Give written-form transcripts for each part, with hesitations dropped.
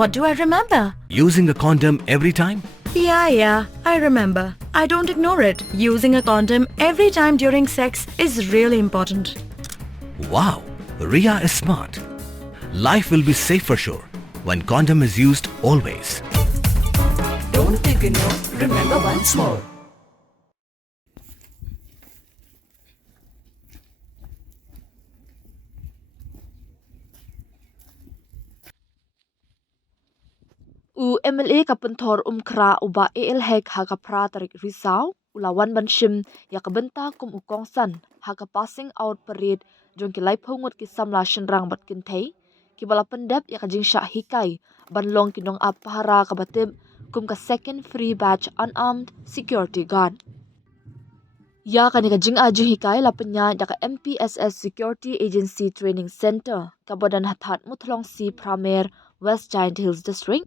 What do I remember? Using a condom every time? Yeah, I remember. I don't ignore it. Using a condom every time during sex is really important. Wow, Ria is smart. Life will be safe for sure when condom is used always. Don't ignore, remember once more. U MLA kapentor umkra uba AL hek haka pra tarik risau ulawan banshim ya kabenta kum ukongsan haka passing out parade jong ki lai phongot ki samla shenrang bat kin thei ki bala pendap ya kajing sha hikai banlong ki nong apahara kabatim kum ka second free batch unarmed security guard ya kani kajing aju hikai la penya da ka MPSS Security Agency Training Center kabadan hathat muthlong si Pramer West Giant Hills District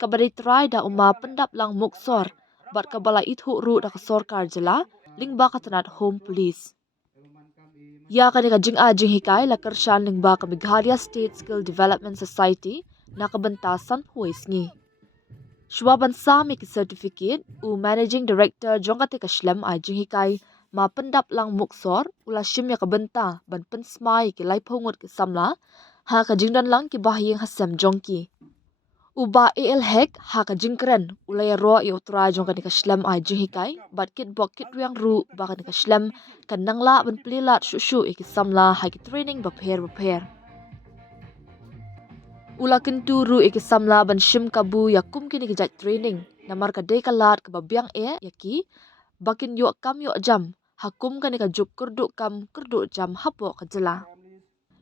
kabari try da uma pendap lang muksor bat kabala ithu ru da sorkar jela lingba katanat home police ya kani kajing ajing hikai la kershan lingba ka Meghalaya State Skill Development Society na kabenta san huis ngi Shwaban Sami ki certificate u managing director jongate ka shlem ajing hikai ma pendap lang muksor ula shim ya kabenta ban pen smai ki lai phongot ki samla ha ka jingdan lang ki bahyeng hasam jongki Uba AL hek ha ka jingkren ulay ro yo tra jong kan ka shlem ai jihikai bat kit bok kit riang ru ba kan ka shlem kan nangla ban plilat shu e ki samla ha ki training ba pher ula kintu ru e ki samla ban shim kabu ya kum kini ki jat training namar ka de ka lat ka ba biang e ya ki bakin yo kam yo jam hakum kan ka juk kurdu kam kurdu jam hapo ka jela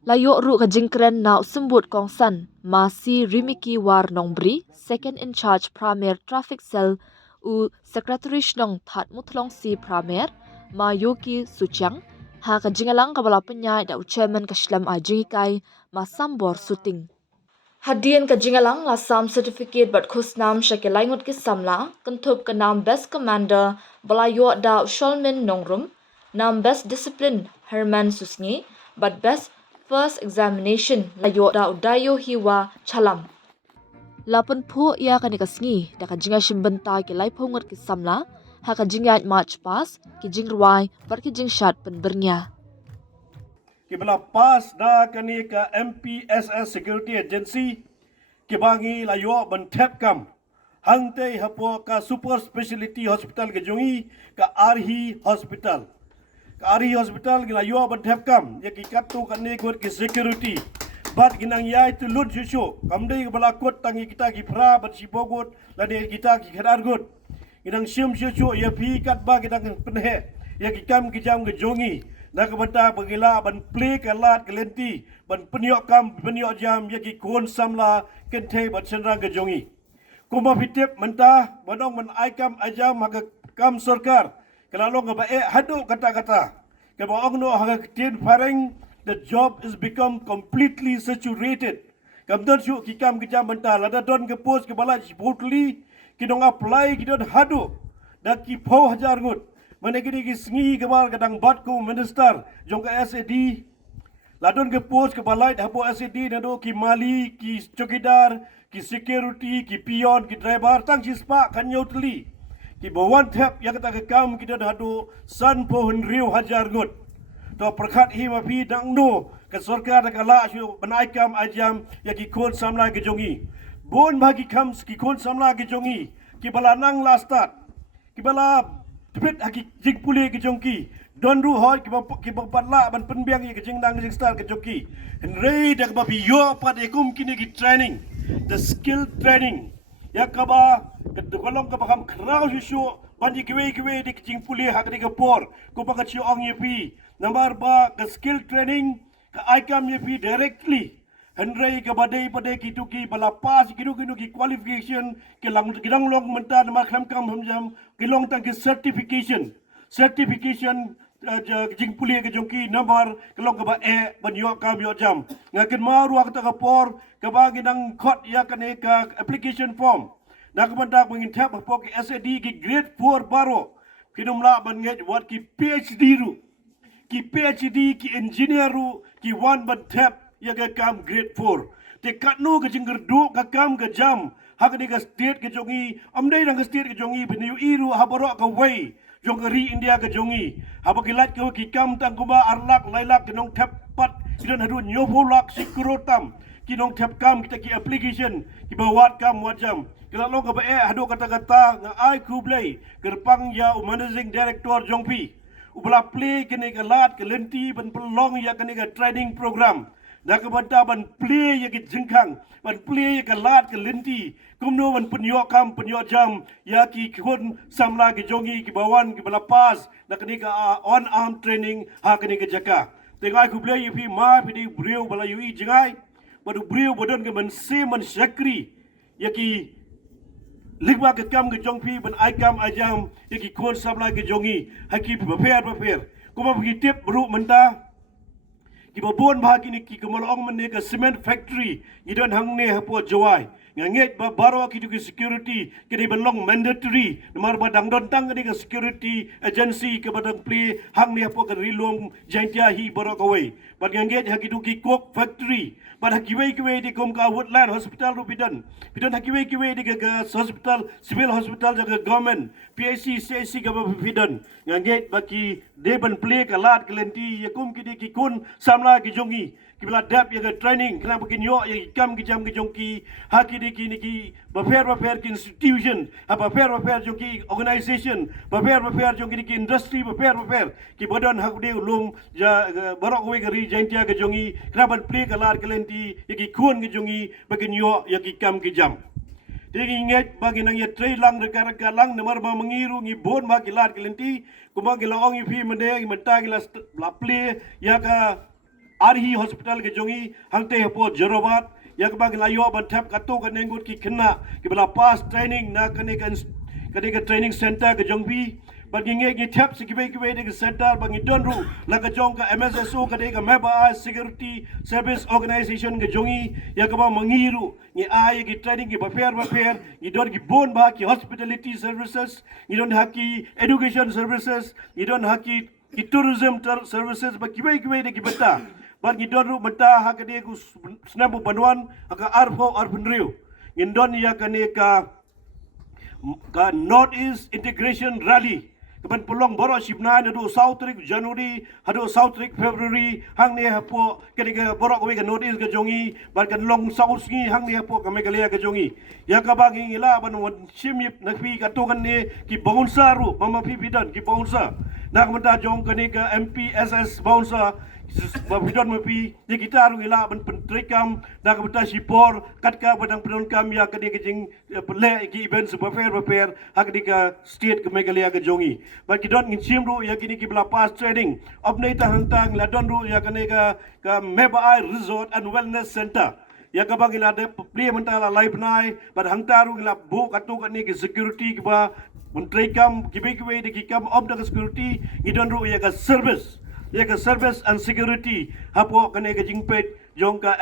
Layo ru ka jingkren na sembut kongsan Masi Rimiki War Nongbri, second in charge Pramer Traffic Cell u Secretary Shnong That Muthlong Si Pramer, Ma Yoki Suchang, ha ka jingalang kabala penyai da chairman ka shlam a jingikai ma sambor suting. Hadian ka jingalang la sam certificate bat khusnam shakelaingot ki samla, kentup ka nam best commander balayo da Sholmin Nongrum, nam best discipline Herman Susngi, but best first examination layo da udayo hiwa chalam. Lapan po ia kanika sngi da ka jinga shimbenta ki lai phongot ki samla ha ka jinga march pass ki jingruai par ki jing shat pen bernya. Ki bala pass da kani ka MPSS Security Agency ki bangi layo ban tap kam hangte hapo ka super specialty hospital ke jongi ka RH hospital Kari hospital gila yo ban thep kam ya ki katu kan ne kot ki security bat ginang yai tu lut jusho kamde bala kot tangi kita ki pra bat si bogot la de kita ki khadar got ginang sim jusho ya pi kat ba ginang penhe ya ki kam ki jam ke jongi na ka bata bagila ban play ka lat ke lenti ban penyok kam penyok jam ya ki kon samla kenthe bat senra ke jongi kuma pitep mentah banong man aikam ajam maka kam sarkar kalau ngaba hadu kata-kata kalau ogno haga tin faring the job is become completely saturated kamdan syu kikam kijam mental ada don ke post ke bala botli kidong apply kidon hadu dak ki pho hajar ngut mane kini ki sngi ke bal kadang bat ko minister jong ka SAD ladon ke post ke balai hapo SAD nado ki mali ki chokidar ki security ki pion ki driver tang sispa kan yotli ki bawan tap yang kata ke kam kita hadu san pohon riu hajar gut to perkhat hi ma pi dang no ke sarkar ka la shu banai kam ajam ya ki kon samla ke jongi bon bagi kam ki kon samla ke jongi ki bala nang la start ki bala tepit haki jing puli ke jongki don ru hoi ki patla ban penbiang ke jing nang jing start ke jongki rei dak ba bi yo pat ekum kini ki training the skill training ya kaba kedolong kabakam krau shu bandi kiwe di kicing puli hak di kapor ko baka chi ong yepi number ba ke skill training ka aikam yepi directly hendrai ka badai pada ki bala pas ki qualification ke lang gidang long menta nama kam hamjam kilong tang ke certification jing puli ke jongki number kelong ka ba ban yo kam yo jam ngakin maru ak ta kapor ka ba gidang khot ya kane ka application form nak bantak mengin tap pok SAD ki grade 4 baro kinumla ban nget wat ki PhD ki engineer ru ki one ban tap ya ga kam grade 4 te katno ke jinggerdu ka kam ke jam hak ni ka state ke jongi amdai rang ka state ke jongi beniu iru habaro ka wei jong ka ri India ke jongi habakilat ke ki kam tang kuma arlak lailak ke nong tap pat kidan hadu nyobolak sikurotam ki nong tap kam kita ki application ki bawat kam wajam kila long ka ba hadu kata-kata nga ai kublai gerpang ya managing director jongpi ubala play kini ka lat ke lenti ban pelong ya kini ka training program da ka banta ban play ya ki jingkang ban play ya ka lat ke lenti kumno ban penyo kam penyo jam ya ki kun samla ki jongi ki bawan ki balapas da kini ka on arm training ha kini ka jaka tengai ku play pi ma pi di brio bala yui jingai badu brio bodon ke ban se man syakri ya ki ligwa ke kam ke jongpi ban ai kam ajam ya ki kun samla ki jongi haki prepare kuma pergi tip bru menta ki babon bahagi ni ki kemalong mene ke cement factory idon hang ne hapo jawai nganget ba baro ki tu security ki di belong mandatory nomor badang don tang ni ke security agency ke badang play hang ne hapo ke rilong jantia hi baro kawai bad nganget haki tu ki coke factory bad haki wei di kom ka woodland hospital ru bidan haki wei di ke hospital civil hospital jaga government PAC CAC ke bidan nganget baki deban play ke lat ke lenti yakum ki di ki kun samla ki jongi ki bela dap ya training kena bikin yo ya kam ki jam ki jongki haki di ki niki bafer ki institution apa bafer jongki organization bafer jongki ki industry bafer ki badan hak de ulum ja barok we ki regentia ki jongi kena ban play kalar kelenti ya ki kun ki jongi bikin yo ya ki kam ki jam Tegi ingat bagi nang ya trei lang reka lang nemar ba mengiru ngi bon ma ki lar kelenti kuma ki laong i fi mende menta ki la play ya ka Arhi hospital ke jongi hangte hepo jerobat ya ke bagi layo ban tap kato ka nengut ki kena ki bela pas training na kane ka training center ke jongbi bagi nge ki tap sikibe de ke center bagi donru la ka jong ka MSSO ka de ka meba security service organization ke jongi ya ka ba mangiru ni ai ki training ki bafer ni don ki bon ba ki hospitality services ni don haki education services ni don haki ki tourism services ba kibai de ki beta bagi doru beta hak dia ku snabu banwan hak arfo arpenriu ngindon ya kane ka North East Integration Rally kapan pelong boro sibna hadu South Trick January hadu South Trick February hang ne hapo kene ka boro ko ka North East ka jongi barkan long South ngi hang ne hapo ka Meghalaya ka jongi ya ka bagi ngila ban simip nakpi ka to kan ne ki bouncer ru mama pipidan ki bouncer nak menta jong kene ka MPSS bouncer Babidon mapi di kita ru ila ban pentrikam da ka beta sipor kat ka badang penon kam ya ka di kejing pele ki event super hak di ka state ke Meghalaya ka jongi ba ki don ngin sim ru ya kini ki bela pas training opnei ta hangtang la don ru ya kane ka Meba Resort and Wellness Center ya ka bang ila de pli mentala live nai ba hangtaru ila bu katu ka ni ki security ki ba pentrikam ki di ki kam of the security ngidon ru ya ka service and security hapo kane ka jingpet jongka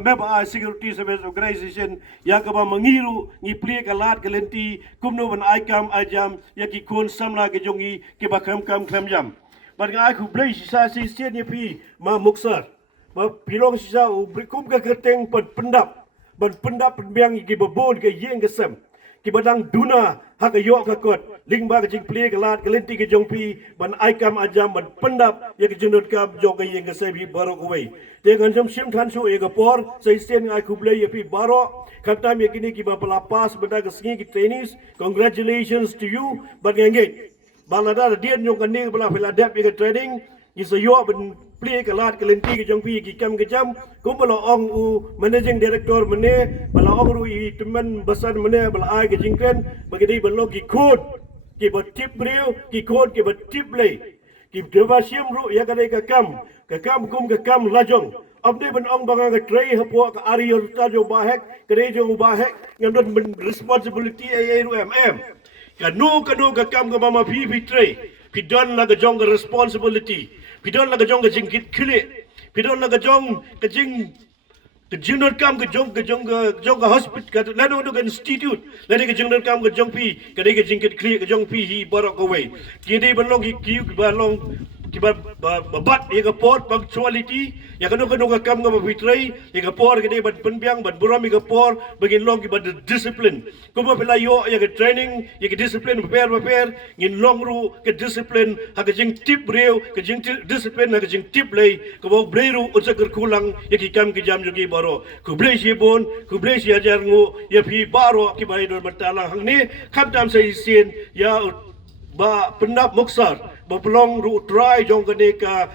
Meba security service organization ya ka ba mangiru ngi pli ka lat kelenti kumno ban aikam ajam ya ki kon samla ke jongi ke ba kam jam bar nga aku blai sisa sisi ni pi ma muksar ma pilong sisa kum ka kerteng pendap biang ki babon ke yeng ke sem ki badang duna hak yo ka kot ling ba jing play ka lat kelenti ke jongpi ban aikam ajam ban pendap ya ke junut ka jog ka yeng ka sebi baro ko wei te kan jam sim than so e ka por sai sten ngai ku play ya pi baro kaptam ya kini ki ba pelapas benda ka singi ki tennis congratulations to you ban ngenge balada dia nyong kan ni bala filadap ya ka training ni sayo ban play ka lat kelenti ke jongpi ki kam ke jam kum bala ong u managing director mene bala ong ru i teman besar mene bala ai ke jingken bagi balo ki code ki ba tip breu ki code ki ba tip lay ki deba siam ru ya ka kam kum ka kam lajong abde ban ong banga ka tray hapo ka ari ta jo bahek kre jo bahek ngandon responsibility ai ru kanu ka kam ka mama pi tray pidon la ka jong ka responsibility pidon la ka jong ka jingkit khile pidon la ka jong ka jing ke jingdon kam ke jong ka hospital ka lano do ka institute lani ka jingdon kam ka jong pi ka de ka jingkit khile ka jong pi hi borok away kini ban long ki ba long kiba babat ya ka por punctuality ya kanu kanu ka kam ngam vitrai ya ka por ke ban penbiang ban buram ya ka por bagin long kiba discipline kuma pela yo ya ka training ya ka discipline prepare ngin long ru ka discipline ha ka jing tip reu ka jing discipline ha ka jing tip lei ka bo breru usaker kulang ya ki kam ki jam jogi baro ku blei si bon ku blei si ajar ngo ya phi baro ki bai dor batala hang ni kam tam sai sin ya ba pendap muksar ba pelong ru try jong kene ka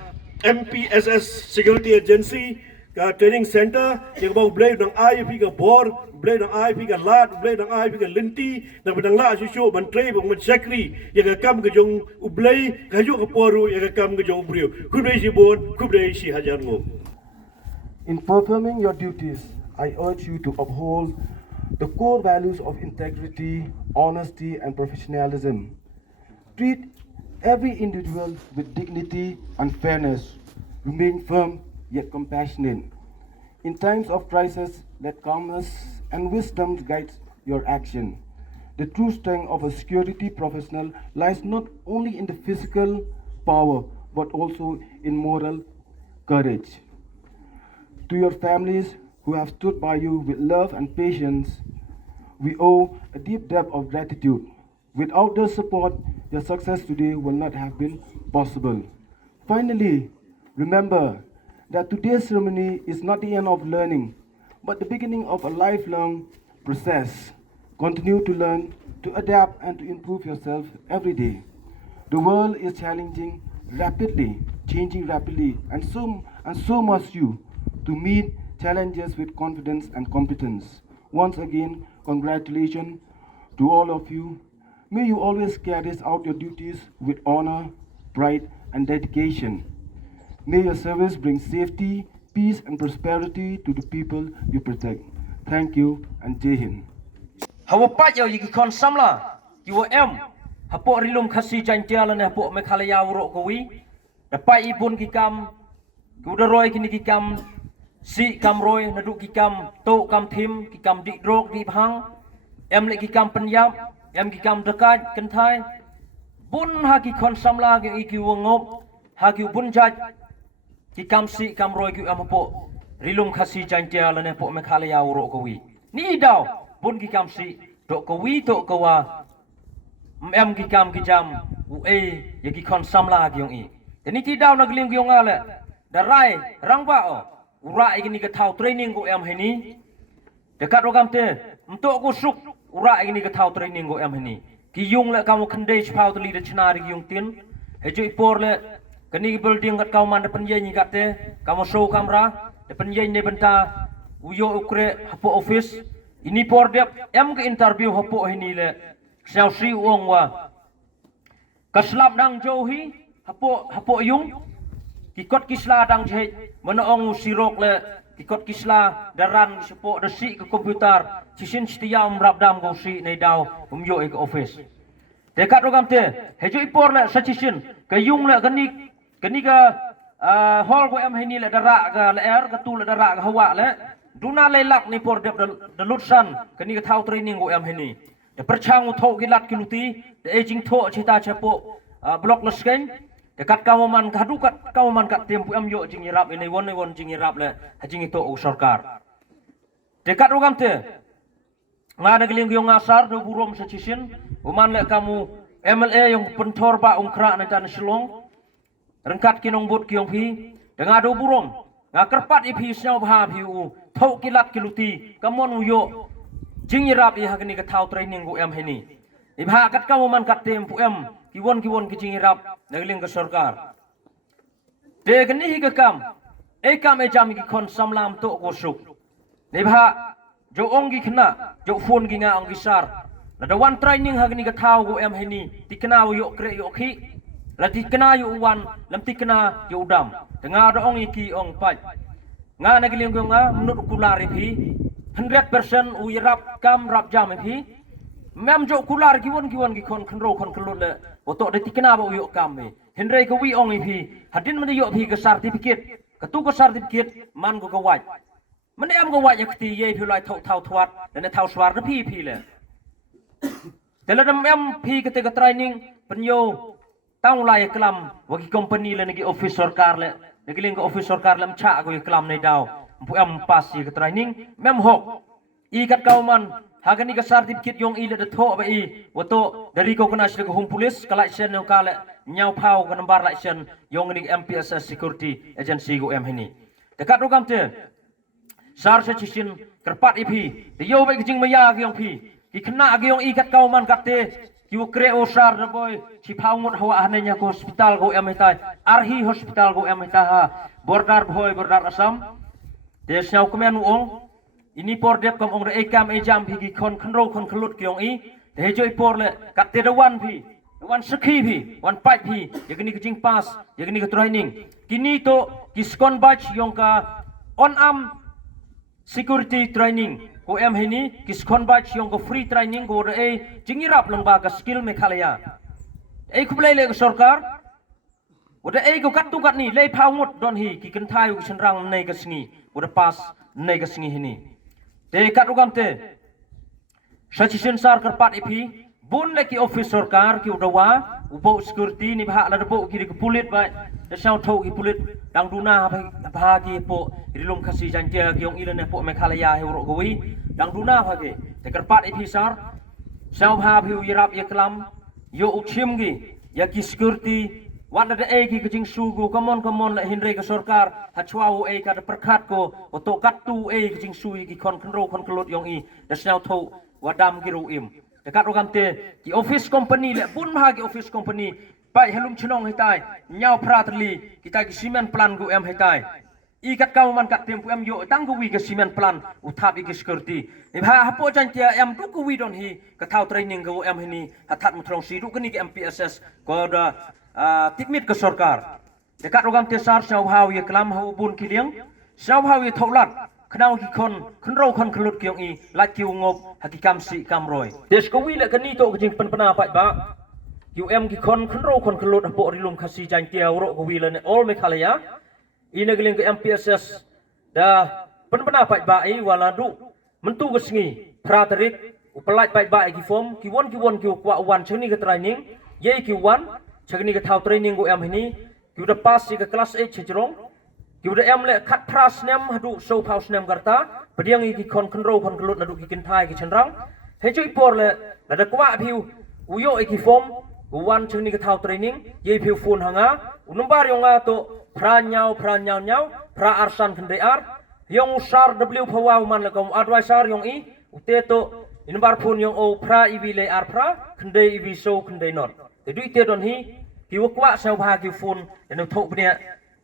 MPSS Security Agency ka training center yang ba blay dang ai pi ka bor blay dang ai pi ka lat blay dang ai pi ka linti na bedang la su ban tray bang man secretary yang ka kam ka jong blay ka ju ka poru yang ka kam ka jong brio ku blay si bon ku blay si hajar ngo. In performing your duties, I urge you to uphold the core values of integrity, honesty, and professionalism. Treat every individual with dignity and fairness. Remain firm yet compassionate. In times of crisis, let calmness and wisdom guide your action. The true strength of a security professional lies not only in the physical power but also in moral courage. To your families who have stood by you with love and patience, we owe a deep debt of gratitude. Without their support, your success today will not have been possible. Finally, remember that today's ceremony is not the end of learning, but the beginning of a lifelong process. Continue to learn, to adapt, and to improve yourself every day. The world is changing rapidly, and so must you, to meet challenges with confidence and competence. Once again, congratulations to all of you. May you always carry out your duties with honor, pride, and dedication. May your service bring safety, peace, and prosperity to the people you protect. Thank you, and Jai Hind. Hawapat yaw yiki kon samla, UM, hapok rilum kasi jantiala ne hapok mekhalaya urok kawi, dapat ipun kikam, kudaroy kini kikam, si kam roy naduk kikam, to kam tim, kikam dik drok di bhang, le kikam penyap, kikam dekat kentai, bun haki kon samla ke iki wongop, haki bun jaj, kikam si kam roy ki amapok, rilum kasi jantiala ne hapok mekhalaya urok kawi. Ni daw, bun kikam si, tok kawi tok kawa, kikam kijam, ue, yaki kon samla ki yong i. Ini tidak nak lim kiong ale, darai rangba o, urai ini ketau training ko ini, dekat rogam te, untuk ko suk, urai ini ketau training ko ini. Kiyung le kamu kendai sepau teli de cenari kiyung tin, hejo ipor le, kini building kat kau mana penjai kat te, kamu show kamera, de penjai ne benta, uyo ukre hapo office, ini por dep, ke interview hapo ini le, siau si uang wa, keslap dang jauhi, hapo yung kikot kisla dang jeh menaong sirok le kikot kisla daran sepo desi ke komputer sisin setia merabdam ko si nei daw umyo ke office dekat rogam te hejo ipor le sacisin ke yung le kani ka hall ko hini le darak ka le air ka tu le darak ka hawa le duna le lak ni por de lutsan kani ka thau training ko hini de perchang utho gilat kiluti de aging tho cita chapo blok lesken dekat kawaman kadu kat kawaman kat tempu yo jing irap ini won jing irap le hajing itu sarkar dekat rogam te ngana geling yung ngasar do burom sacisin uman le kamu MLA yang pentor ba ungkra na tan silong rengkat kinong bot kiong pi dengan do burom ngakerpat ipi snau bha pi u thau kilat kiluti kamon yo jing irap i hagni ka thau training go hini ibha kat kawaman kat tempu kiwon kijing irap nagling ke sarkar de gni hi kam ejam ki kon samlam to ko suk ne bha jo ong gi khna jo phone gi nga ong gi sar la da wan training hagni ka thau go hini tikna yo kre yo khi la tikna yo wan lam tikna yo dam denga do ong iki ong pai nga nagling go nga menut kulari phi 100% u irap kam rap jam phi mem jo kular kiwon ki kon khnro kon klun le oto de tikna ba yo kam me henrei ko wi ong pi hadin man yo pi ka certificate ka tu ka certificate man ko ka wai man em ko wai ya kti ye pi lai thau thwat le thau swar na pi le te le em pi ka te ka training pen yo taung lai kelam wagi company le negi office sarkar le negi ling office sarkar lam cha ko kelam nei daw pu am pasi ke training mem hok I kat kauman hagani ka certificate yong ile de tho ba I wato dari ko kana sile ko home police kala sen yong kala nyau phau ka number la sen yong ni MPSS security agency ko em hini dekat rogam te sar se chisin kerpat ipi de yo ba kijing maya ki yong pi ki khna ki yong I kat kauman kat te ki kre o sar na boy chi phau ngot hawa hane nya ko hospital ko em hetai arhi hospital ko em hetai ha bordar boy bordar asam de snau komen ong ini por dep kom ong re ekam ejam phi ki kon khnro kon khlut ki ong I de joi por le kat te wan phi wan sakhi phi wan pai phi yegni ki jing pass yegni ki training kini to kiskon batch yong ka on am security training ko em hini kiskon batch yong ko free training ko re jingirap lang ba ka skill mekhalaya ei khublai le sarkar oda ei ko kat tu kat ni le phau ngot don hi ki kan thai ko senrang nei ka sngi oda pass nei ka sngi hini te kat ugam te sachisen sar kerpat ipi bun le ki office sarkar ki udawa ubo security ni bha la bo ki pulit ba de sao tho ki pulit dang duna ba ki po rilum khasi jantia ki ong ilane po mekhalaya hero goi dang duna ba ki te kerpat ipi sar sao bha bhiu yirap yaklam yo uchim gi ya ki security wan da e ki kijing sugu komon la hinre ka sarkar ha chwau e ka prakhat ko oto kat tu e kijing sui ki kon khnro kon klot yong I da snau tho wadam ki ro im dekat rogam te ki office company le bun ma ki office company pai helum chnong hitai nyau pratli kita ki cement plan go em hitai I kat kau man kat tempu em yo tang go wi ka cement plan uthap I ki security ni ha hapo chan tia em du ko wi don hi ka thau training go em hini ha that mutrong si ru kini ki MPSS ko da tikmit ke sarkar dekat rogam te sar sau hau ye klam hau bun kiliang sau hau ye tholat khnau ki kon khnro kon khlut kyong I la kiu ngop hakikam si kamroi des ko wi le kani to jing penpana pai ba em ki kon khnro kon khlut po rilum khasi jan tia ro ko wi le ne all mekhalaya I negling ke MPSS da penpana pai ba I wala du mentu ke sngi pratarik upalai pai ba ki form ki won ki kwa wan chni ke training ye ki wan chagni ka thau training go em hini ki udah pass ka class 8 chejrong ki udah em le khat pras nem hadu so paus nem garta pediang I ki kon khnro kon klut nadu ki kin thai ki chenrang he choi por le la da kwa phiu uyo ki form wan chagni ka thau training ye phiu phone hanga unumbar yonga to pranyau pra arsan khande ar yong sar w phawa man la kom advisor yong I ute to inumbar phone yong o pra ibi le ar pra khande ibi so khande not Dui te don hi ki wakwa sau bha ki phone no thok bne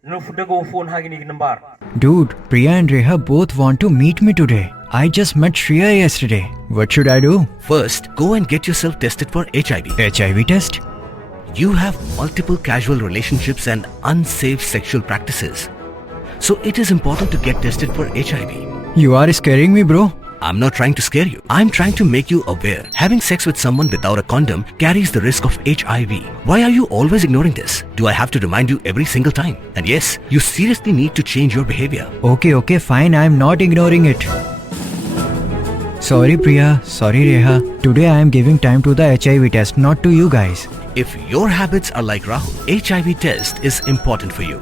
no fudago phone ha gini number Dude, Priya and Reha both want to meet me today. I just met Shreya yesterday. What should I do? First, go and get yourself tested for HIV. HIV test? You have multiple casual relationships and unsafe sexual practices. So it is important to get tested for HIV. You are scaring me, bro. I'm not trying to scare you. I'm trying to make you aware. Having sex with someone without a condom carries the risk of HIV. Why are you always ignoring this? Do I have to remind you every single time? And yes, you seriously need to change your behavior. Okay, fine. I'm not ignoring it. Sorry, Priya. Sorry, Reha. Today I am giving time to the HIV test, not to you guys. If your habits are like Rahul, HIV test is important for you.